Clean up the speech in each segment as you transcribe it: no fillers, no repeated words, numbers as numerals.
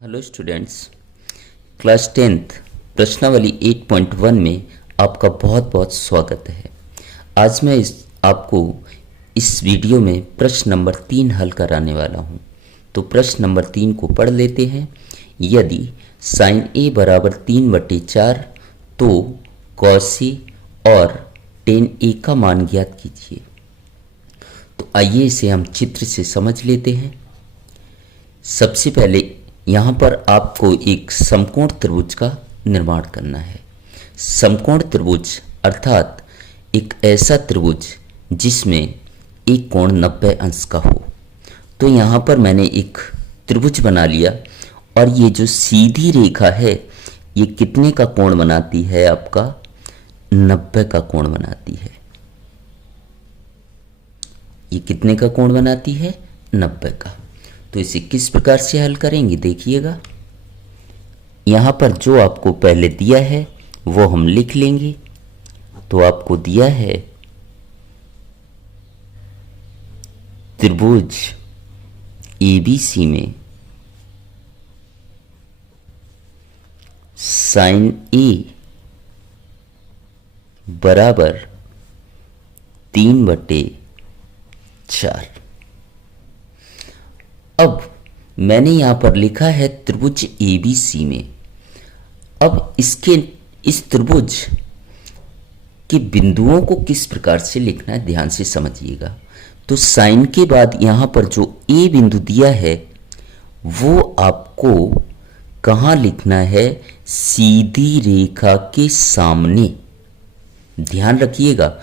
Hello students, class 10th प्रश्नावली 8.1 में आपका बहुत बहुत स्वागत है। आज मैं आपको इस वीडियो में प्रश्न नंबर 3 हल कराने वाला हूँ। तो प्रश्न नंबर 3 को पढ़ लेते हैं। यदि साइन ए बराबर 3/4 तो कॉस ए और टेन ए का मान ज्ञात कीजिए। तो आइए इसे हम चित्र से समझ लेते हैं। सबसे पहले यहाँ पर आपको एक समकोण त्रिभुज का निर्माण करना है। समकोण त्रिभुज अर्थात एक ऐसा त्रिभुज जिसमें एक कोण 90 अंश का हो। तो यहाँ पर मैंने एक त्रिभुज बना लिया और ये जो सीधी रेखा है ये कितने का कोण बनाती है? आपका 90 का कोण बनाती है। ये कितने का कोण बनाती है? 90 का। तो इसे किस प्रकार से हल करेंगे देखिएगा। यहाँ पर जो आपको पहले दिया है वो हम लिख लेंगे। तो आपको दिया है त्रिभुज एबीसी में साइन ए बराबर 3/4। अब मैंने यहाँ पर लिखा है त्रिभुज एबीसी में। अब इस त्रिभुज के बिंदुओं को किस प्रकार से लिखना है ध्यान से समझिएगा। तो साइन के बाद यहाँ पर जो ए बिंदु दिया है वो आपको कहाँ लिखना है? सीधी रेखा के सामने। ध्यान रखिएगा,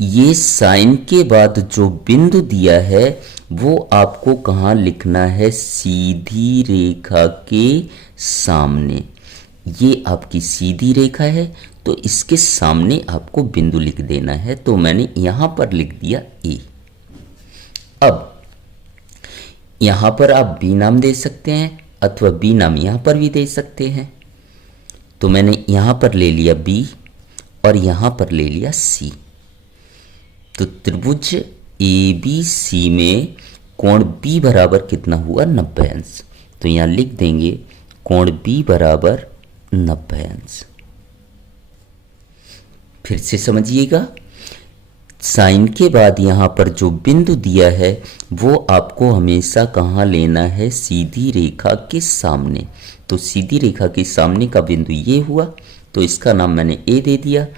ये साइन के बाद जो बिंदु दिया है वो आपको कहाँ लिखना है? सीधी रेखा के सामने। ये आपकी सीधी रेखा है तो इसके सामने आपको बिंदु लिख देना है। तो मैंने यहाँ पर लिख दिया ए। अब यहाँ पर आप बी नाम दे सकते हैं अथवा बी नाम यहाँ पर भी दे सकते हैं। तो मैंने यहाँ पर ले लिया बी और यहाँ पर ले लिया सी। तो त्रिभुज एबीसी में कोण बी बराबर कितना हुआ? 90 अंश। तो यहाँ लिख देंगे कोण बी बराबर 90 अंश। फिर से समझिएगा, साइन के बाद यहाँ पर जो बिंदु दिया है वो आपको हमेशा कहाँ लेना है? सीधी रेखा के सामने। तो सीधी रेखा के सामने का बिंदु ये हुआ, तो इसका नाम मैंने ए दे दिया।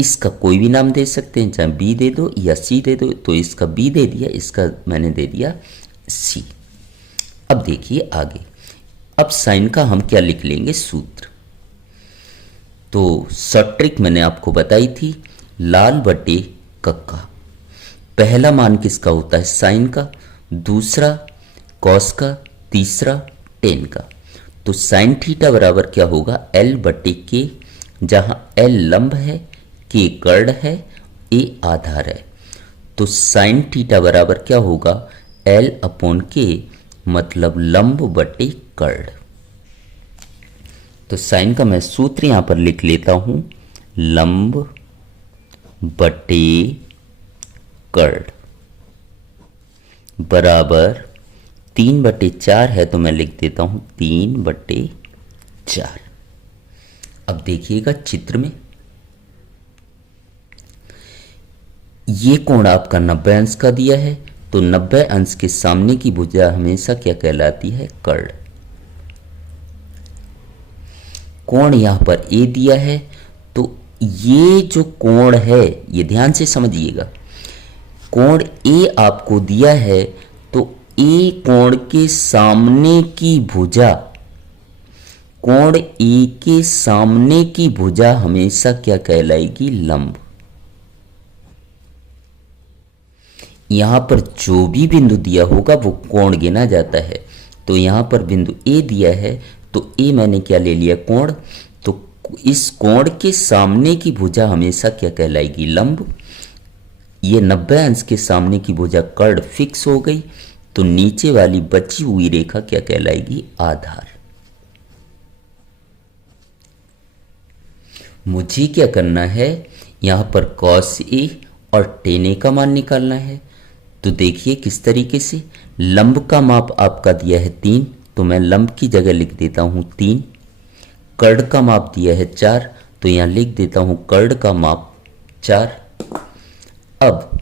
इसका कोई भी नाम दे सकते हैं, चाहे बी दे दो या सी दे दो। तो इसका बी दे दिया, इसका मैंने दे दिया सी। अब देखिए आगे। अब साइन का हम क्या लिख लेंगे? सूत्र। तो शॉर्ट ट्रिक मैंने आपको बताई थी, लाल बटे कक्का। पहला मान किसका होता है? साइन का, दूसरा कॉस का, तीसरा टेन का। तो साइन थीटा बराबर क्या होगा? एल बटे के, जहां एल लंब है, के कर्ण है, ए आधार है। तो साइन थीटा बराबर क्या होगा? एल अपॉन के, मतलब लंब बटे कर्ण। तो साइन का मैं सूत्र यहां पर लिख लेता हूं, लंब बटे कर्ण बराबर 3/4 है। तो मैं लिख देता हूं 3/4। अब देखिएगा चित्र में, ये कोण आपका 90 अंश का दिया है। तो 90 अंश के सामने की भुजा हमेशा क्या कहलाती है? कर्ण। कोण यहां पर ए दिया है, तो ये जो कोण है ये ध्यान से समझिएगा। कोण ए आपको दिया है तो ए कोण के सामने की भुजा, कोण ए के सामने की भुजा हमेशा क्या कहलाएगी? लंब। यहां पर जो भी बिंदु दिया होगा वो कोण गिना जाता है। तो यहां पर बिंदु ए दिया है तो ए मैंने क्या ले लिया? कोण। तो इस कोण के सामने की भुजा हमेशा क्या कहलाएगी? लंब। ये 90 अंश के सामने की भुजा कर्ण फिक्स हो गई। तो नीचे वाली बची हुई रेखा क्या कहलाएगी? आधार। मुझे क्या करना है? यहां पर कॉस ए और टेन ए का मान निकालना है। तो देखिए किस तरीके से, लंब का माप आपका दिया है 3, तो मैं लंब की जगह लिख देता हूँ 3। कर्ण का माप दिया है 4, तो यहाँ लिख देता हूँ कर्ण का माप 4। अब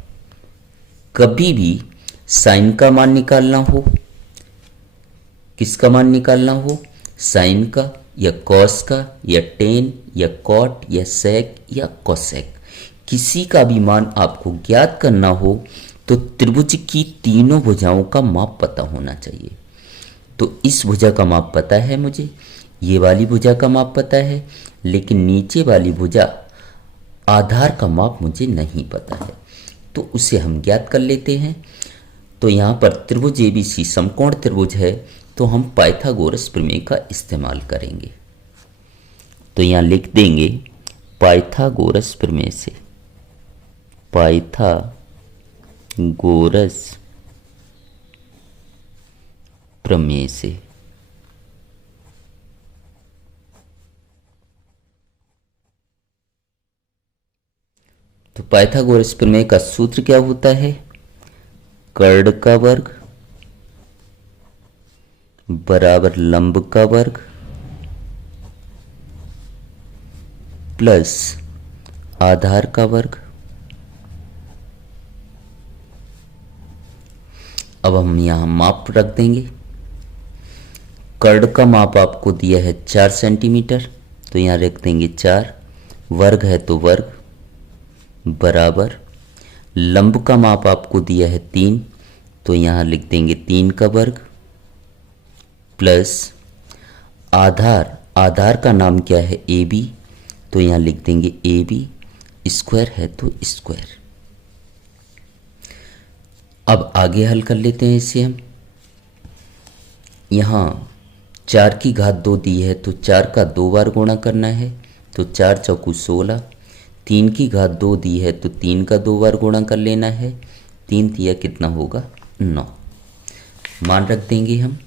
कभी भी साइन का मान निकालना हो, किसका मान निकालना हो, साइन का या कॉस का या टेन या कॉट या सेक या कोसेक, किसी का भी मान आपको ज्ञात करना हो तो त्रिभुज की तीनों भुजाओं का माप पता होना चाहिए। तो इस भुजा का माप पता है मुझे, ये वाली भुजा का माप पता है, लेकिन नीचे वाली भुजा आधार का माप मुझे नहीं पता है, तो उसे हम ज्ञात कर लेते हैं। तो यहाँ पर त्रिभुज एबीसी समकोण त्रिभुज है, तो हम पाइथागोरस प्रमेय का इस्तेमाल करेंगे। तो यहाँ लिख देंगे पाइथागोरस प्रमेय से, पाइथागोरस प्रमेय से। तो पाइथागोरस प्रमेय का सूत्र क्या होता है, कर्ण का वर्ग बराबर लंब का वर्ग प्लस आधार का वर्ग। अब हम यहां माप रख देंगे। कर्ण का माप आपको दिया है 4 सेंटीमीटर, तो यहां रख देंगे 4, वर्ग है तो वर्ग बराबर लंब का माप आपको दिया है 3, तो यहां लिख देंगे 3 का वर्ग प्लस आधार का नाम क्या है ए बी, तो यहां लिख देंगे ए बी, स्क्वायर है तो स्क्वायर। अब आगे हल कर लेते हैं इसे हम। यहां 4 की घात 2 दी है, तो 4 का 2 बार गुणा करना है, तो 4 चौकू 16। 3 की घात 2 दी है, तो 3 का 2 बार गुणा कर लेना है, 3 दिया कितना होगा 9। मान रख देंगे हम।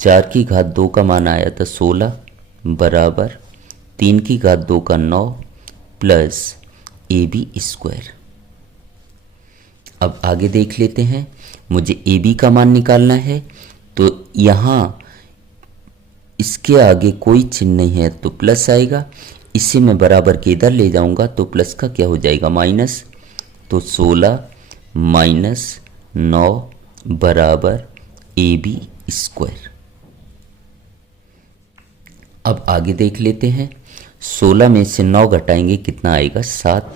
4 की घात 2 का मान आया था 16 बराबर 3 की घात 2 का 9 प्लस ए बी स्क्वायर। अब आगे देख लेते हैं, मुझे ए बी का मान निकालना है, तो यहाँ इसके आगे कोई चिन्ह नहीं है तो प्लस आएगा, इसे मैं बराबर के इधर ले जाऊंगा तो प्लस का क्या हो जाएगा माइनस, तो 16 माइनस 9 बराबर ए बी स्क्वायर। अब आगे देख लेते हैं, 16 में से 9 घटाएंगे कितना आएगा 7,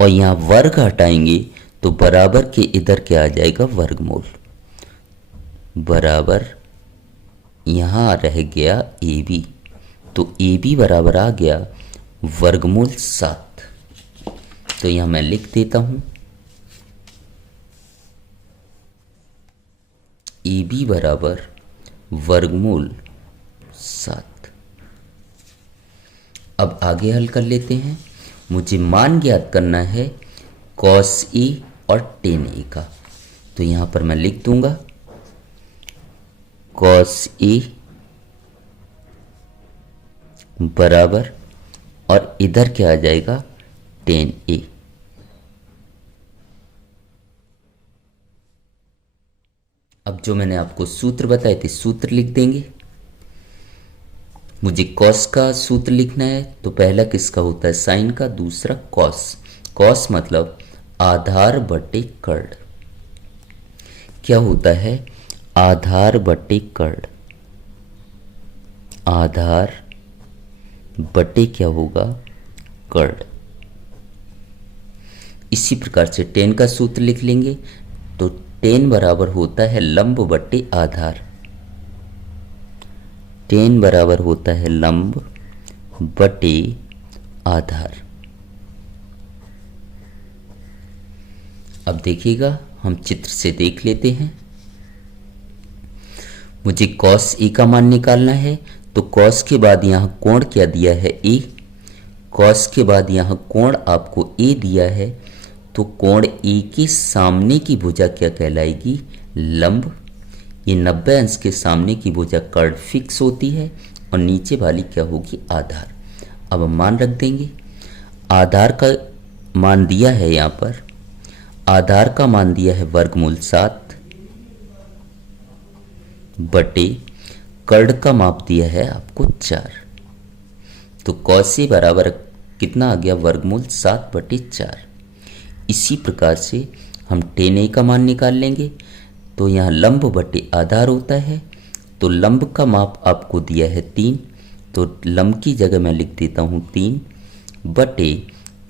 और यहाँ वर्ग हटाएंगे तो बराबर के इधर क्या आ जाएगा वर्गमूल, बराबर यहाँ रह गया ए बी, तो ए बी बराबर आ गया वर्गमूल 7। तो यहाँ मैं लिख देता हूँ ए बी बराबर वर्गमूल 7। अब आगे हल कर लेते हैं। मुझे मान ज्ञात करना है कॉस ए और टेन ए का, तो यहाँ पर मैं लिख दूंगा कॉस ए बराबर, और इधर क्या आ जाएगा टेन ए। अब जो मैंने आपको सूत्र बताए थे सूत्र लिख देंगे। मुझे कॉस का सूत्र लिखना है, तो पहला किसका होता है साइन का, दूसरा कॉस। कॉस मतलब आधार बटे कर्ण। क्या होता है आधार बटे कर्ण, आधार बटे क्या होगा कर्ण। इसी प्रकार से टेन का सूत्र लिख लेंगे, तो टेन बराबर होता है लंब बटे आधार, टेन बराबर होता है लंब बटे आधार। अब देखिएगा हम चित्र से देख लेते हैं। मुझे कॉस ए का मान निकालना है, तो कॉस के बाद यहाँ कोण क्या दिया है ए, कॉस के बाद यहाँ कोण आपको ए दिया है, तो कोण ए के सामने की भुजा क्या कहलाएगी लंब। ये 90 अंश के सामने की भुजा कर्ण फिक्स होती है, और नीचे वाली क्या होगी आधार। अब हम मान रख देंगे। आधार का मान दिया है यहाँ पर, आधार का मान दिया है वर्गमूल 7 बटे कर्ण का माप दिया है आपको 4। तो कॉस से बराबर कितना आ गया, वर्गमूल 7/4। इसी प्रकार से हम tan a का मान निकाल लेंगे। तो यहाँ लंब बटे आधार होता है, तो लंब का माप आपको दिया है 3, तो लंब की जगह मैं लिख देता हूँ 3 बटे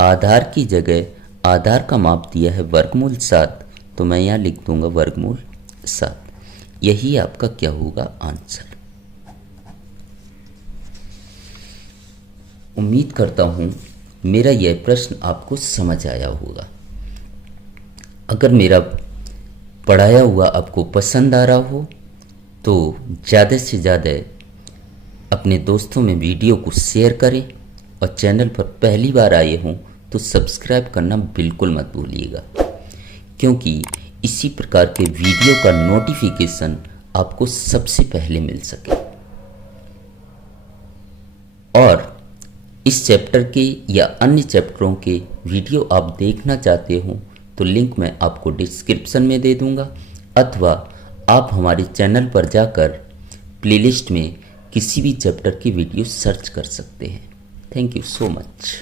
आधार की जगह आधार का माप दिया है वर्गमूल 7, तो मैं यहाँ लिख दूंगा वर्गमूल 7। यही आपका क्या होगा, आंसर। उम्मीद करता हूँ मेरा यह प्रश्न आपको समझ आया होगा। अगर मेरा पढ़ाया हुआ आपको पसंद आ रहा हो तो ज़्यादा से ज़्यादा अपने दोस्तों में वीडियो को शेयर करें, और चैनल पर पहली बार आए हों तो सब्सक्राइब करना बिल्कुल मत भूलिएगा, क्योंकि इसी प्रकार के वीडियो का नोटिफिकेशन आपको सबसे पहले मिल सके। और इस चैप्टर के या अन्य चैप्टरों के वीडियो आप देखना चाहते हो तो लिंक मैं आपको डिस्क्रिप्शन में दे दूंगा, अथवा आप हमारे चैनल पर जाकर प्लेलिस्ट में किसी भी चैप्टर की वीडियो सर्च कर सकते हैं। Thank you so much.